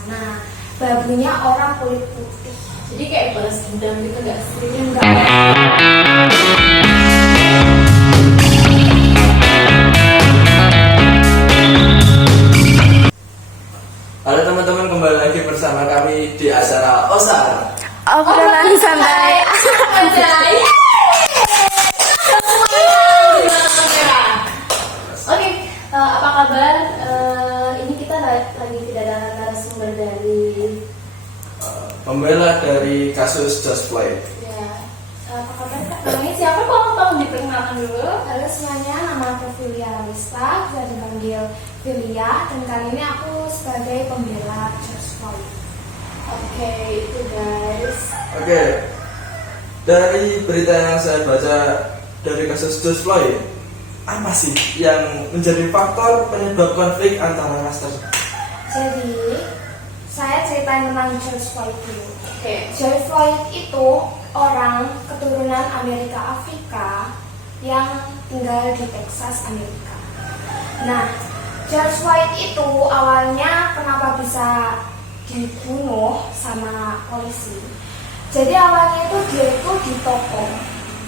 sana. Babunya orang kulit putih. Jadi kayak balas dendam gitu nggak sih? Enggak. Halo teman-teman, kembali lagi bersama kami di acara OSAR. Obrolan santai. Oke, apa kabar? Ini kita lagi tidak ada narasumber dari Pembela dari kasus George Floyd. ya. Apa kabar Kak? Namanya siapa? Kok tolong diperkenalkan dulu. Halo semuanya, nama aku Filia Rista, bisa dipanggil Filia, dan kali ini aku sebagai pembela George Floyd. Oke, itu guys. Oke, dari berita yang saya baca dari kasus George Floyd, apa sih yang menjadi faktor penyebab konflik antara ras tersebut? Jadi, saya ceritain tentang George Floyd dulu. Oke. George Floyd itu orang keturunan Amerika Afrika yang tinggal di Texas, Amerika. Nah, George Floyd itu awalnya kenapa bisa dibunuh sama polisi? Jadi awalnya itu dia itu di toko,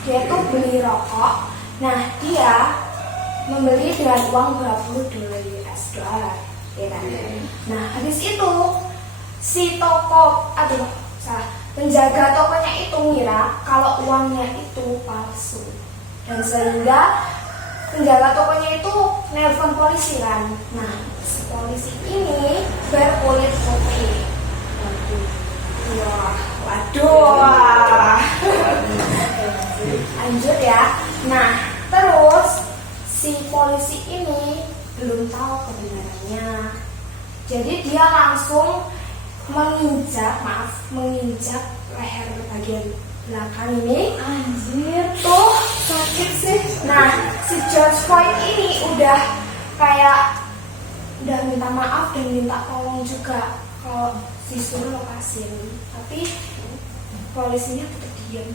dia itu beli rokok. Nah, dia membeli dengan uang $20 US, ya kan? Nah, habis itu si penjaga tokonya itu ngira kalau uangnya itu palsu, dan sehingga penjaga tokonya itu nelpon polisi kan. Nah, si polisi ini berkulit putih. Waduh. Lanjut ya. Nah, terus si polisi ini belum tahu kebenarannya. Jadi dia langsung menginjak leher bagian belakang ini. Anjir. Tuh sakit sih. Nah, si George Floyd ini udah minta maaf dan minta tolong juga kalau disuruh lepasin, tapi polisinya tetap diam.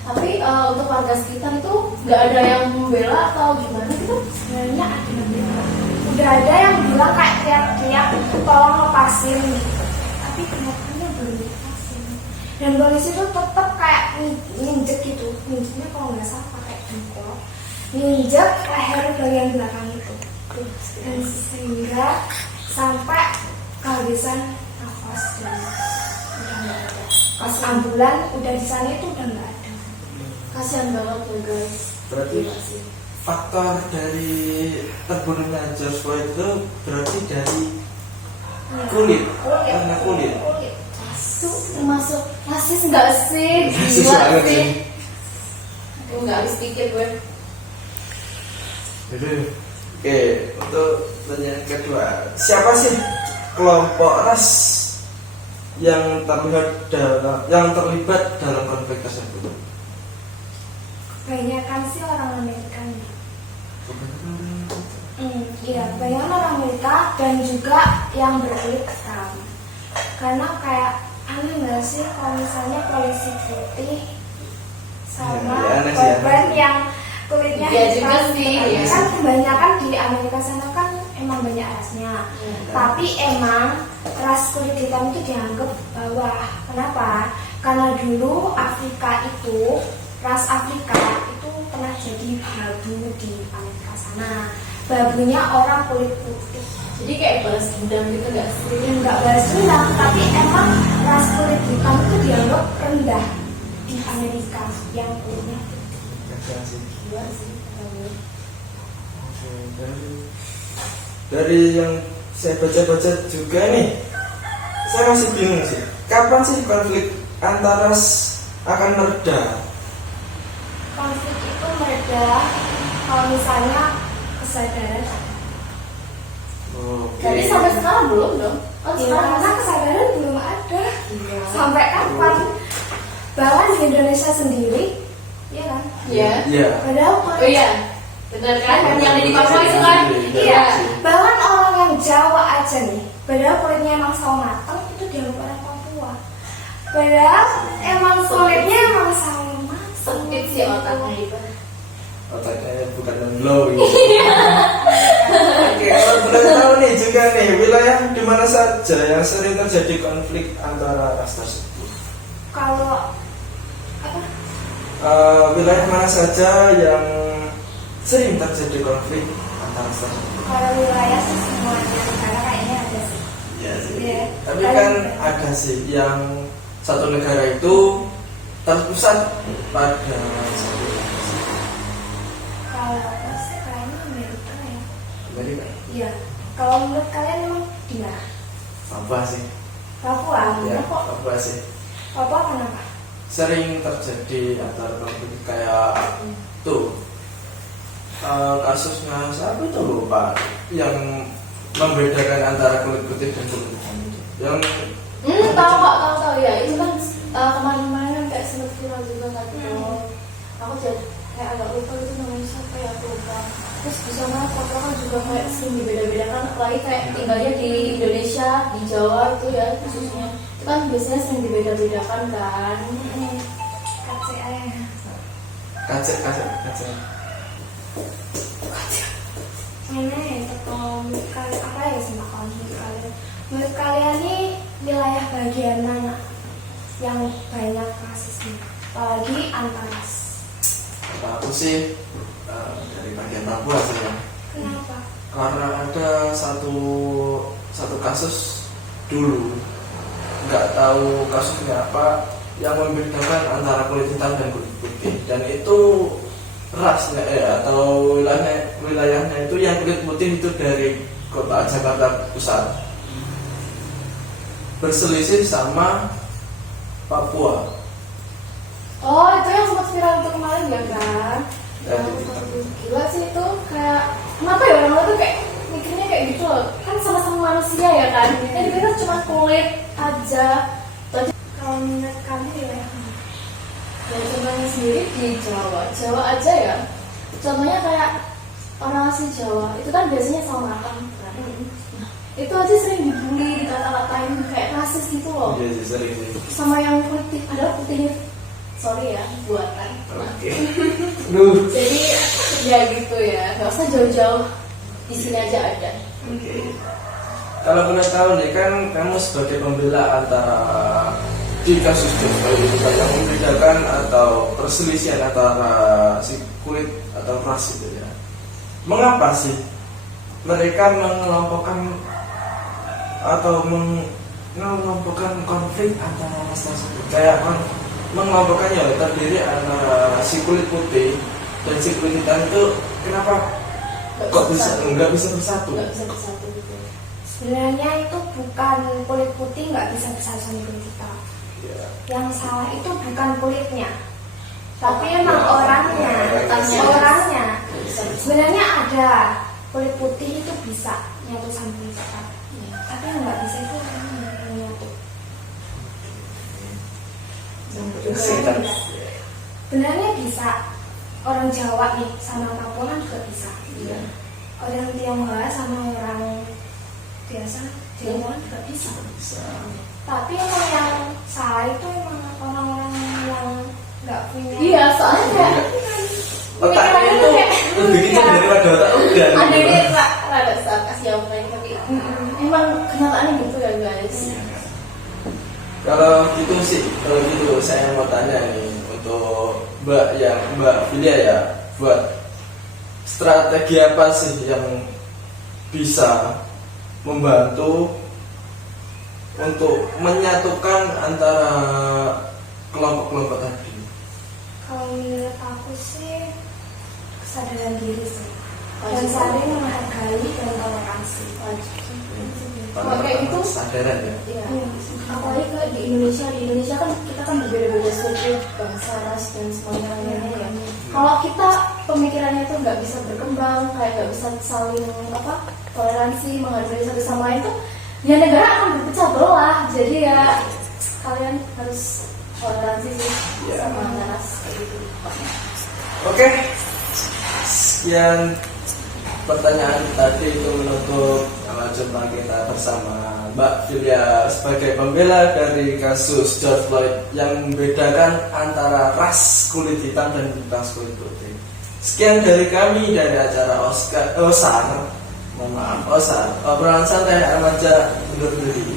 Tapi untuk warga sekitar itu nggak ada yang membela atau gimana gitu? Sebenarnya ada yang bilang, udah ada yang bilang kayak teriak-teriak tolong lepasin gitu, tapi kenyataannya belum lepasin. Dan polisi itu tetap kayak nginjek gitu, nginjeknya kalau nggak salah pakai jempol, nginjek leher bagian belakang itu, dan sehingga sampai kehabisan nafas dan udah nggak ada. Pas ambulan udah di sana itu udah nggak ada. Kasihan banget ya guys. Berarti faktor dari terbunuhnya George Floyd itu berarti dari kulit, karena kulit. Masuk rasis nggak sih? Rasis Gila banget sih. sih. Aku nggak habis pikir gue. Oke, untuk pertanyaan kedua, siapa sih kelompok ras yang terlibat dalam konflik tersebut? Kebanyakan sih orang Amerika nih. Iya, banyak orang Amerika dan juga yang berkulit hitam. Karena kayak aneh nggak sih kalau misalnya polisi putih sama aneh sih, korban aneh. yang kulitnya Iya juga hitam. sih, iya. Kan kebanyakan di Amerika sana kan emang banyak rasnya. Tapi emang ras kulit hitam itu dianggap bawah. Kenapa? Karena dulu ras Afrika itu pernah jadi babu di Amerika sana. Babunya orang kulit putih. Jadi kayak balas dendam gitu nggak sih? Enggak balas dendam, tapi emang ras kulit hitam itu dianggap rendah di Amerika yang kulitnya putih. Gila sih. Dari yang saya baca-baca juga nih, saya masih bingung sih, kapan sih konflik antara ras akan mereda? Konflik itu mereda kalau misalnya kesadaran. Jadi sampai sekarang belum dong? Oh, Ya, sekarang karena kesadaran belum ada. Sampai kapan? Bahkan di Indonesia sendiri, ya kan? Iya. Iya. Padahal Oh iya. Benar kan? Yang di Papua itu kan? Iya. Bahkan orang yang Jawa aja nih, padahal kulitnya emang sawo mateng itu dianggap orang Papua. Padahal emang kulitnya emang sawo mateng. Sempit sih otaknya itu. otaknya bukan non-blow gitu. Oke, kalau boleh tahu nih juga nih wilayah di mana saja yang sering terjadi konflik antara ras tersebut? Kalau apa? Wilayah mana saja yang sering terjadi konflik antara ras tersebut? Kalau wilayah sih semuanya negara kayaknya ada sih. Iya sih. Iya. Tapi kan ada sih yang satu negara itu terpusat pada satu ras. Kalau apa sih kayaknya Amerika ya. Amerika. Iya. Kalau menurut kalian emang di mana? Papua sih. Papua. Ya, Kok Papua sih. Papua kenapa? Sering terjadi antara konflik kayak tuh kasusnya siapa itu lupa yang membedakan antara kulit putih dan kulit hitam itu. Yang tahu ya, itu kan kemarin-kemarin kan kayak sempat viral juga kan. Aku jadi kayak agak lupa itu namanya siapa ya, aku lupa. Terus di sana Papua kan juga kayak sering dibeda-bedakan, apalagi kayak tinggalnya di Indonesia, di Jawa itu ya khususnya. Itu kan biasanya sering dibeda-bedakan kan. kacek. Mana ya kalau kalian apa ya sama kalian? Menurut kalian nih wilayah bagian mana yang banyak rasisme? Apalagi antar ras. Kalau aku sih dari bagian Papua sih ya. Kenapa? Karena ada satu kasus dulu, nggak tahu kasusnya apa, yang membedakan antara kulit hitam dan kulit putih, dan itu rasnya atau wilayahnya itu yang kulit putih itu dari kota Jakarta Pusat berselisih sama Papua. Oh, itu yang sempat viral itu kemarin ya kan? Ya, Gila sih itu kayak kenapa ya orang-orang tuh kayak mikirnya kayak gitu loh. Kan sama-sama manusia ya kan? Yang dipikir cuma kulit aja. Kalau menurut kami wilayah mana? Ya contohnya sendiri di Jawa aja ya. Contohnya kayak orang asli Jawa itu kan biasanya sama makan kan? Nah, itu aja sering dibully, dikata-katain kayak rasis gitu loh. Iya sih, sering sih. Sama yang putih, padahal putihnya sorry ya, buatan. Oke. Duh. Jadi ya gitu ya, nggak usah jauh-jauh, di sini aja ada. Oke. Kalau boleh tahu nih kan kamu sebagai pembela antara di kasus Joshua itu yang membedakan atau perselisihan antara si kulit atau ras itu ya. Mengapa sih mereka mengelompokkan atau mengelompokkan konflik antara ras tersebut? Kayak mengelompokkannya terdiri antara si kulit putih dan si kulit hitam itu kenapa kok nggak bisa bersatu? Nggak bisa bersatu gitu. Sebenarnya itu bukan kulit putih nggak bisa bersatu sama kulit hitam. Ya. Yang salah itu bukan kulitnya, tapi emang orangnya. Orangnya. Sebenarnya ada kulit putih itu bisa nyatu sama kulit hitam, tapi yang nggak bisa itu orangnya yang nyatu. Sebenarnya bisa. Orang Jawa nih sama Papua kan juga bisa. Iya. Orang Tionghoa sama orang biasa Jawa juga bisa. Bisa. Tapi emang yang salah itu emang orang-orang yang nggak punya. Iya, soalnya kayak Otaknya itu lebih kecil daripada otak udan. ada ini rada saat kasih jawaban tapi emang kenyataannya gitu ya guys. Kalau gitu saya mau tanya nih untuk Mbak Filia ya, buat strategi apa sih yang bisa membantu untuk menyatukan antara kelompok-kelompok tadi? Kalau menurut aku sih kesadaran diri sih, dan saling menghargai dan toleransi. Kalau kayak gitu Kesadaran ya. Iya. Apalagi ke di Indonesia kan kita kan berbeda-beda suku, bangsa, ras dan semuanya lainnya ya. Kalau kita pemikirannya itu nggak bisa berkembang, kayak nggak bisa saling toleransi, menghargai satu sama lain tuh, ya negara akan berpecah belah. Jadi ya kalian harus toleransi sih sama ras kayak gitu. Oke, sekian pertanyaan tadi itu menutup jumpa kita bersama Mbak Filia sebagai pembela dari kasus George Floyd yang membedakan antara ras kulit hitam dan ras kulit putih. Sekian dari kami dari acara Osar, mohon maaf Osar, obrolan santai anak remaja undur diri.